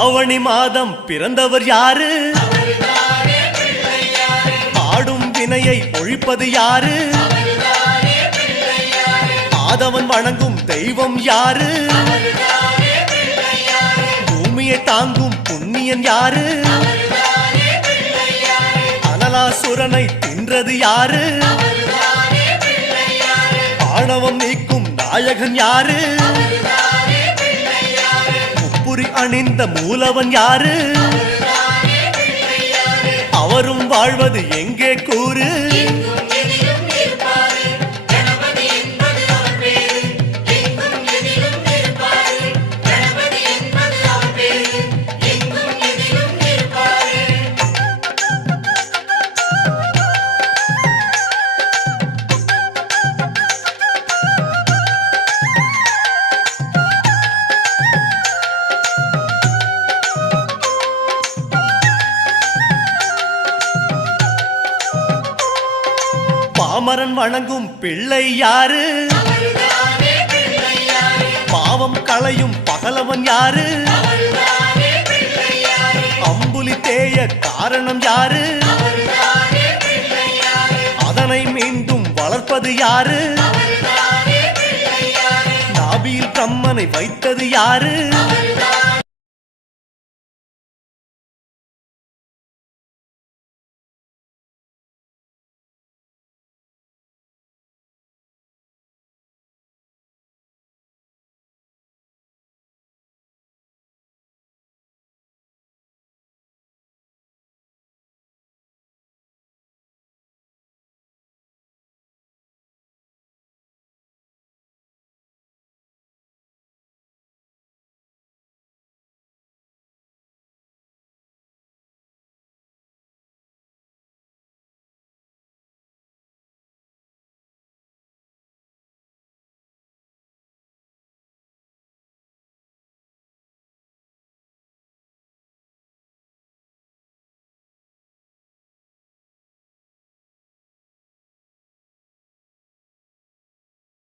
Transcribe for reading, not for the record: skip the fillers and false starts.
ஆவணி மாதம் பிறந்தவர் யாரு? ஆடும் வினையை ஒழிப்பது யாரு? ஆதவன் வணங்கும் தெய்வம் யாரு? பூமியை தாங்கும் புண்ணியன் யாரு? அனலாசுரனை தின்றது யாரு? ஆணவம் நீக்கும் நாயகன் யாரு? முப்புரி அணிந்த மூலவன் யாரு? அவரும் வாழ்வது எங்கே கூறு? பாமரன் வணங்கும் பிள்ளை யாரு? பாவம் களையும் பகலவன் யாரு? அம்புலி தேய காரணம் யாரு? அதனை மீண்டும் வளர்ப்பது யாரு? நாபியில் பிரம்மனை வைத்தது யாரு?